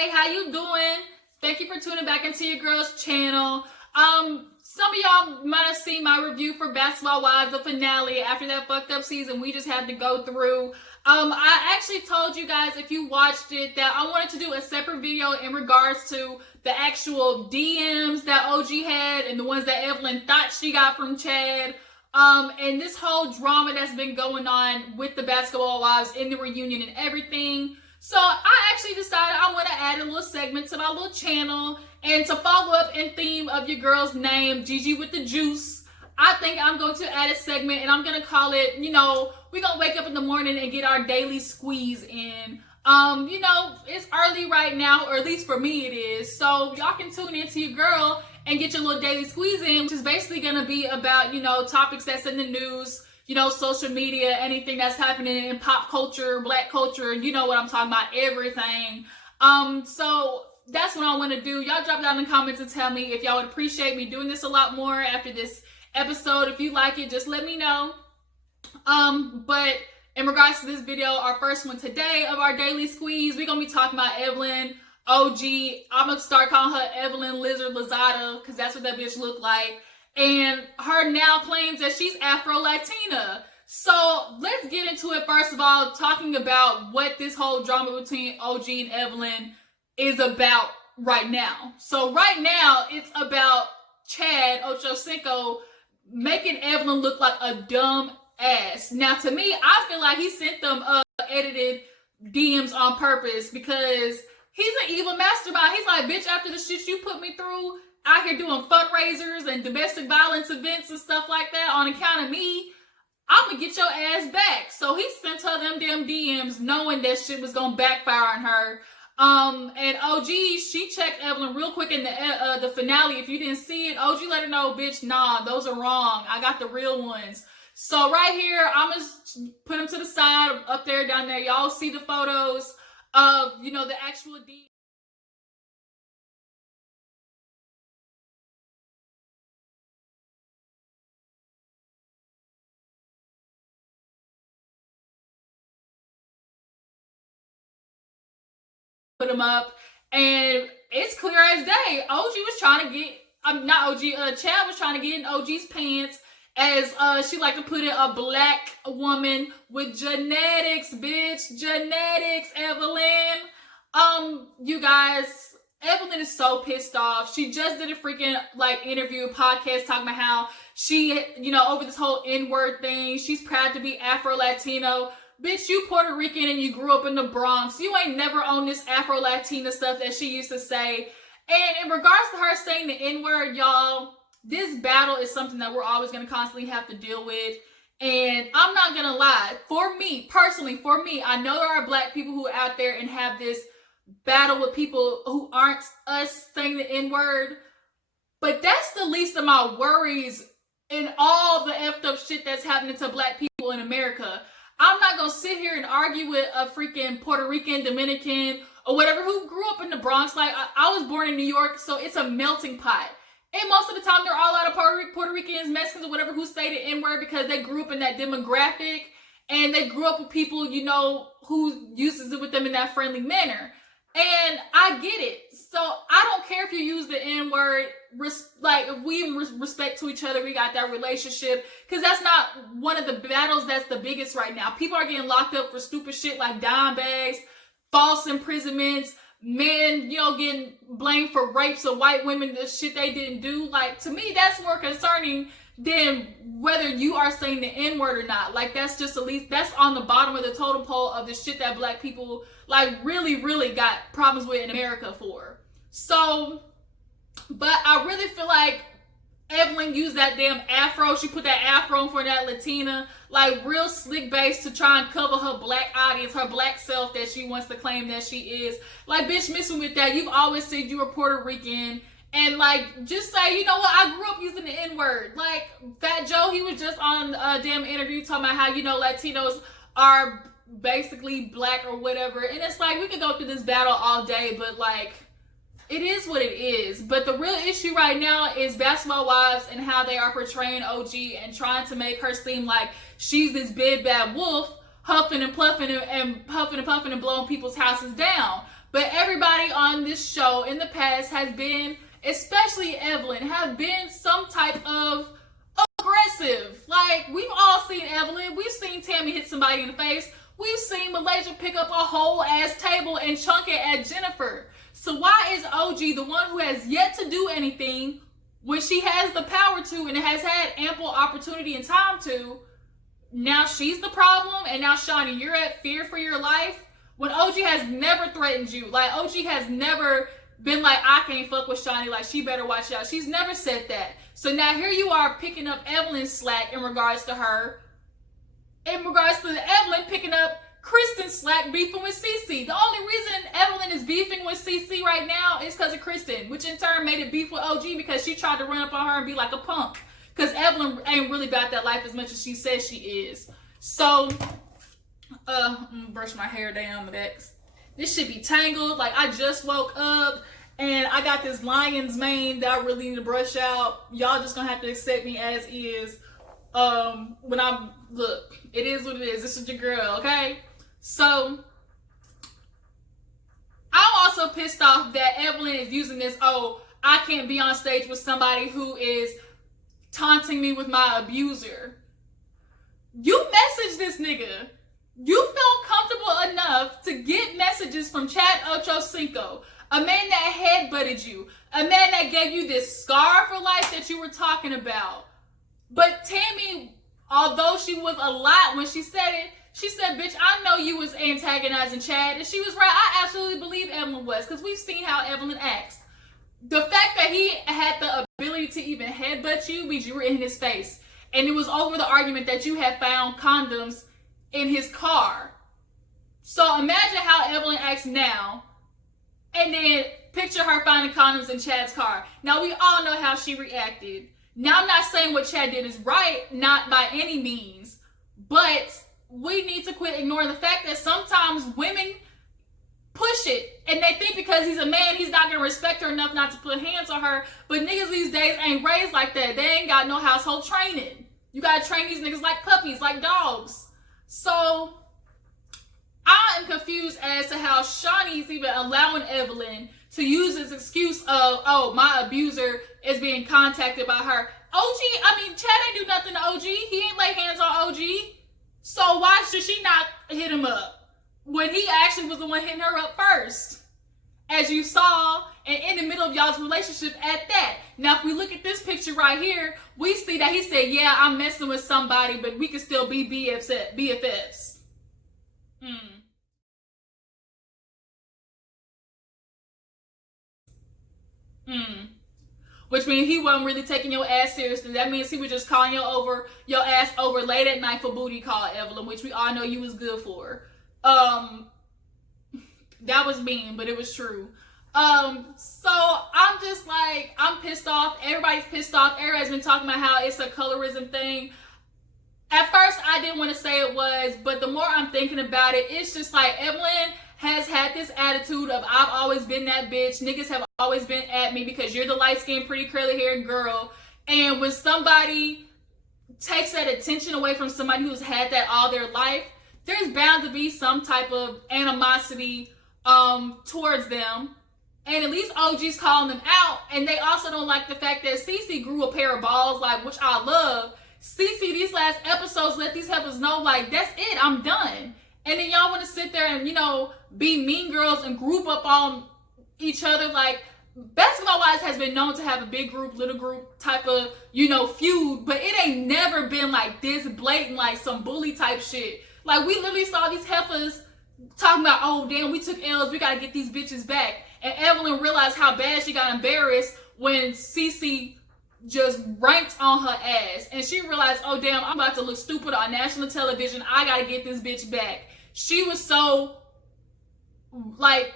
Hey, how you doing? Thank you for tuning back into your girl's channel. Some of y'all might have seen my review for Basketball Wives, the finale after that fucked up season we just had to go through. I actually told you guys, if you watched it, that I wanted to do a separate video in regards to the actual DMs that OG had and the ones that Evelyn thought she got from Chad. And this whole drama that's been going on with the Basketball Wives in the reunion and everything. So I actually decided I want to add a little segment to my little channel, and to follow up in theme of your girl's name, Gigi with the Juice, I think I'm going to add a segment, and I'm going to call it, we're going to wake up in the morning and get our daily squeeze in. It's early right now, or at least for me it is, so y'all can tune into your girl and get your little daily squeeze in, which is basically going to be about, topics that's in the news, social media, anything that's happening in pop culture, black culture, you know what I'm talking about, everything. So that's what I want to do. Y'all drop down in the comments and tell me if y'all would appreciate me doing this a lot more after this episode. If you like it, just let me know. But in regards to this video, our first one today of our daily squeeze, we're going to be talking about Evelyn, OG. I'm going to start calling her Evelyn Lizard Lozada, because that's what that bitch looked like. And her now claims that she's Afro-Latina. So let's get into it first of all, talking about what this whole drama between OG and Evelyn is about right now. So right now, it's about Chad Ochocinco making Evelyn look like a dumb ass. Now, to me, I feel like he sent them edited DMs on purpose, because he's an evil mastermind. He's like, bitch, after the shit you put me through out here doing fundraisers and domestic violence events and stuff like that on account of me, I'm gonna get your ass back. So he sent her them damn DMs knowing that shit was gonna backfire on her. And OG, she checked Evelyn real quick in the finale. If you didn't see it, OG let her know, bitch, nah, those are wrong. I got the real ones. So right here, I'm gonna put them to the side, up there, down there. Y'all see the photos of, the actual DMs. Put them up, and it's clear as day. OG was trying to get, Chad was trying to get in OG's pants, as she like to put it, a black woman with genetics, bitch, genetics, Evelyn. You guys, Evelyn is so pissed off. She just did a freaking interview, podcast, talking about how she, over this whole N-word thing, she's proud to be Afro-Latino. Bitch, you Puerto Rican and you grew up in the Bronx. You ain't never owned this Afro-Latina stuff that she used to say. And in regards to her saying the N-word, y'all, this battle is something that we're always going to constantly have to deal with. And I'm not going to lie. For me, personally, I know there are black people who are out there and have this battle with people who aren't us saying the N-word. But that's the least of my worries in all the effed up shit that's happening to black people in America. I'm not going to sit here and argue with a freaking Puerto Rican, Dominican, or whatever who grew up in the Bronx. Like, I was born in New York, so it's a melting pot. And most of the time, there are a lot of Puerto Ricans, Mexicans, or whatever, who say the N-word because they grew up in that demographic, and they grew up with people, who uses it with them in that friendly manner. And I get it. So I don't care if you use the N-word, if we respect to each other, we got that relationship, because that's not one of the battles that's the biggest right now. People are getting locked up for stupid shit like dime bags, false imprisonments, men, getting blamed for rapes of white women, the shit they didn't do. Like, to me, that's more concerning than whether you are saying the N-word or not. Like, that's just, at least, that's on the bottom of the totem pole of the shit that black people, really, really got problems with in America for. So, but I really feel like Evelyn used that damn afro. She put that afro for that Latina, real slick base to try and cover her black audience, her black self that she wants to claim that she is. Bitch, messing with that. You've always said you were Puerto Rican. And, just say, you know what, I grew up using the N-word. Fat Joe, he was just on a damn interview talking about how, Latinos are basically black or whatever. And it's we could go through this battle all day, but, it is what it is. But the real issue right now is Basketball Wives and how they are portraying OG and trying to make her seem like she's this big bad wolf, huffing and puffing and blowing people's houses down. But everybody on this show in the past has been, especially Evelyn, have been some type of aggressive. Like, we've all seen Evelyn. We've seen Tammy hit somebody in the face. We've seen Malaysia pick up a whole ass table and chunk it at Jennifer. So why is OG the one who has yet to do anything when she has the power to and has had ample opportunity and time to? Now she's the problem, and now Shawty, you're at fear for your life when OG has never threatened you. Like, OG has never been like, I can't fuck with Shawty, like she better watch out. She's never said that. So now here you are picking up Evelyn's slack in regards to her. In regards to Evelyn picking up Kristen's slack beefing with Cece. The only reason Evelyn is beefing with Cece right now is because of Kristen, which in turn made it beef with OG because she tried to run up on her and be like a punk. Because Evelyn ain't really about that life as much as she says she is. So, I'm gonna brush my hair down the back. This should be tangled. Like, I just woke up and I got this lion's mane that I really need to brush out. Y'all just gonna have to accept me as is. Look, it is what it is. This is your girl, okay? So, I'm also pissed off that Evelyn is using this, oh, I can't be on stage with somebody who is taunting me with my abuser. You messaged this nigga. You felt comfortable enough to get messages from Chad Ochocinco, a man that headbutted you, a man that gave you this scar for life that you were talking about. But Tammy, although she was a lot when she said it, she said, bitch, I know you was antagonizing Chad. And she was right. I absolutely believe Evelyn was, because we've seen how Evelyn acts. The fact that he had the ability to even headbutt you means you were in his face. And it was over the argument that you had found condoms in his car. So imagine how Evelyn acts now. And then picture her finding condoms in Chad's car. Now, we all know how she reacted. Now, I'm not saying what Chad did is right, not by any means. But we need to quit ignoring the fact that sometimes women push it. And they think because he's a man, he's not going to respect her enough not to put hands on her. But niggas these days ain't raised like that. They ain't got no household training. You got to train these niggas like puppies, like dogs. So, I am confused as to how Shawnee's even allowing Evelyn to use this excuse of, oh, my abuser is being contacted by her. Chad ain't do nothing to OG. He ain't lay hands on OG. So why should she not hit him up when he actually was the one hitting her up first? As you saw, and in the middle of y'all's relationship at that. Now, if we look at this picture right here, we see that he said, yeah, I'm messing with somebody, but we can still be BFFs. Which means he wasn't really taking your ass seriously. That means he was just calling your ass over late at night for booty call, Evelyn, which we all know you was good for. That was mean, but it was true. So I'm just like, I'm pissed off. Everybody's pissed off. Everybody's been talking about how it's a colorism thing. At first, I didn't want to say it was, but the more I'm thinking about it, it's just like Evelyn has had this attitude of, I've always been that bitch. Niggas have always been at me because you're the light-skinned, pretty, curly-haired girl. And when somebody takes that attention away from somebody who's had that all their life, there's bound to be some type of animosity towards them. And at least OG's calling them out. And they also don't like the fact that Cece grew a pair of balls, like, which I love. Cece, these last episodes, let these heifers know, like, that's it, I'm done. And then y'all want to sit there and, be mean girls and group up on each other. Like, Basketball Wives has been known to have a big group, little group type of, feud. But it ain't never been like this blatant, like some bully type shit. Like, we literally saw these heifers talking about, oh, damn, we took L's, we got to get these bitches back. And Evelyn realized how bad she got embarrassed when Cece just ranked on her ass. And she realized, oh, damn, I'm about to look stupid on national television. I got to get this bitch back. She was so, like,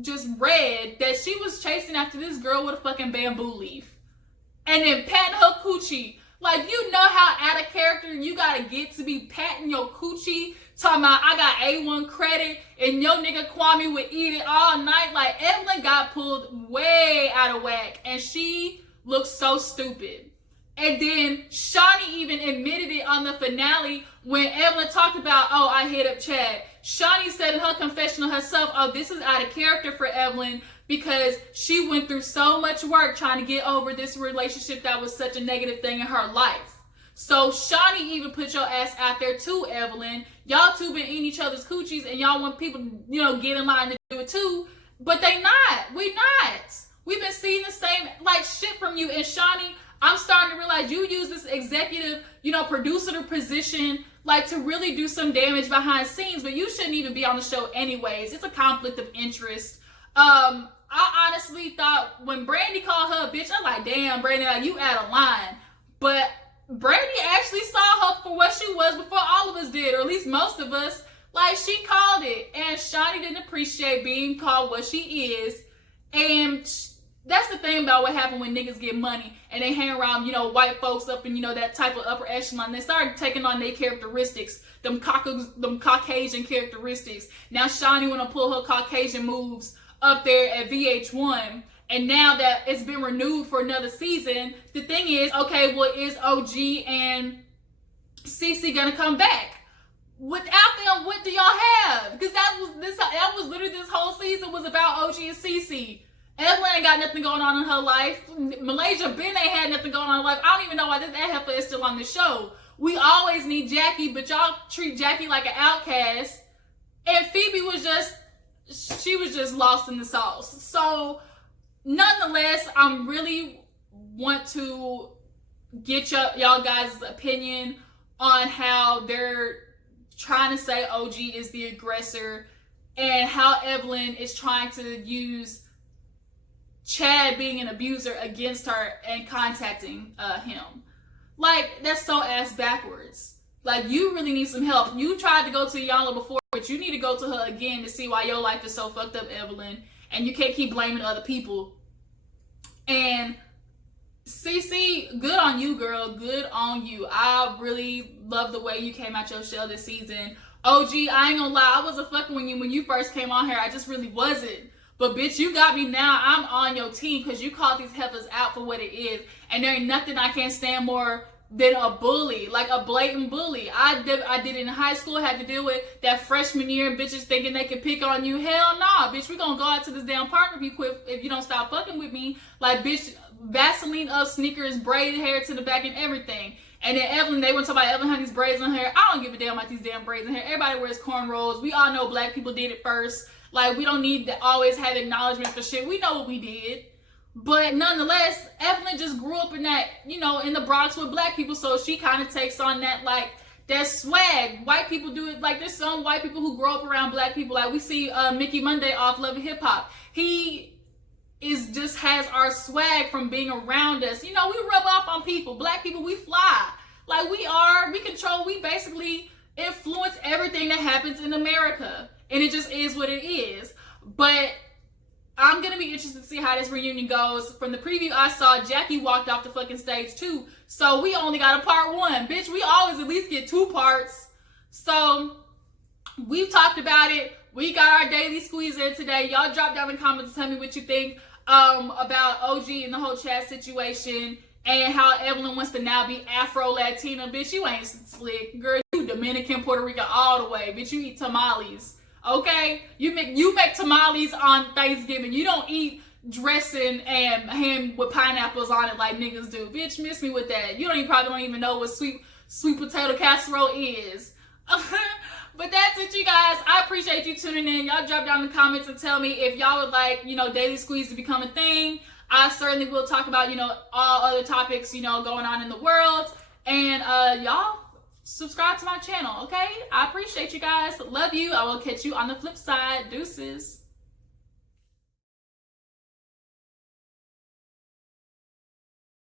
just red that she was chasing after this girl with a fucking bamboo leaf. And then patting her coochie. Like, you know how out of character you got to get to be patting your coochie? Talking about, I got A1 credit, and your nigga Kwame would eat it all night. Like, Evelyn got pulled way out of whack, and she looks so stupid. And then Shawnee even admitted it on the finale when Evelyn talked about, oh, I hit up Chad. Shawnee said in her confessional herself, oh, this is out of character for Evelyn because she went through so much work trying to get over this relationship that was such a negative thing in her life. So Shawnee even put your ass out there too, Evelyn. Y'all two been eating each other's coochies and y'all want people to, get in line to do it too. But they not. We not. We've been seeing the same shit from you. And Shawnee, I'm starting to realize you use this executive, producer position, to really do some damage behind scenes, but you shouldn't even be on the show anyways. It's a conflict of interest. I honestly thought when Brandy called her a bitch, I'm like, damn, Brandy, you out of line. But Brandy actually saw her for what she was before all of us did, or at least most of us. She called it, and Shawnee didn't appreciate being called what she is, and that's the thing about what happened when niggas get money and they hang around, white folks up in, that type of upper echelon. They start taking on their characteristics, them Caucasian characteristics. Now Shawnee want to pull her Caucasian moves up there at VH1. And now that it's been renewed for another season, the thing is, okay, well, is OG and CC gonna come back? Without them, what do y'all have? Because that was literally this whole season was about OG and CC. Evelyn ain't got nothing going on in her life. Malaysia Ben ain't had nothing going on in her life. I don't even know why that heifer is still on the show. We always need Jackie, but y'all treat Jackie like an outcast. And Phoebe was just lost in the sauce. So, nonetheless, I really want to get y'all guys' opinion on how they're trying to say OG is the aggressor and how Evelyn is trying to use Chad being an abuser against her and contacting him. That's so ass backwards. You really need some help. You tried to go to Yalla before, but you need to go to her again to see why your life is so fucked up, Evelyn. And you can't keep blaming other people. And CC, good on you, girl. Good on you. I really love the way you came out your shell this season. OG, I ain't gonna lie, I wasn't fucking with you when you first came on here. I just really wasn't. But bitch, you got me now. I'm on your team because you called these heifers out for what it is. And there ain't nothing I can't stand more than a bully, a blatant bully. I did it in high school, had to deal with that freshman year, bitches thinking they could pick on you. Hell nah, bitch, we gonna go out to this damn park if you don't stop fucking with me. Bitch, Vaseline up, sneakers, braided hair to the back and everything. And then Evelyn, they went to talk about Evelyn had these braids on her. I don't give a damn about these damn braids in hair. Everybody wears cornrows. We all know black people did it first. We don't need to always have acknowledgement for shit. We know what we did. But nonetheless, Evelyn just grew up in that, in the Bronx with black people. So she kind of takes on that, that swag. White people do it. There's some white people who grow up around black people. We see Mickey Monday off Love and Hip Hop. He just has our swag from being around us. We rub off on people. Black people, we fly. We basically influence everything that happens in America. And it just is what it is. But I'm going to be interested to see how this reunion goes. From the preview I saw, Jackie walked off the fucking stage too. So we only got a part one. Bitch, we always at least get 2 parts. So we've talked about it. We got our daily squeeze in today. Y'all drop down in the comments and tell me what you think about OG and the whole chat situation. And how Evelyn wants to now be Afro-Latina. Bitch, you ain't slick. Girl, you Dominican, Puerto Rican all the way. Bitch, you eat tamales. Okay? You make tamales on Thanksgiving. You don't eat dressing and ham with pineapples on it like niggas do. Bitch, miss me with that. You probably don't even know what sweet potato casserole is. But that's it, you guys. I appreciate you tuning in. Y'all drop down in the comments and tell me if y'all would like, Daily Squeeze to become a thing. I certainly will talk about, all other topics, going on in the world. And y'all subscribe to my channel, okay? I appreciate you guys. Love you. I will catch you on the flip side. Deuces.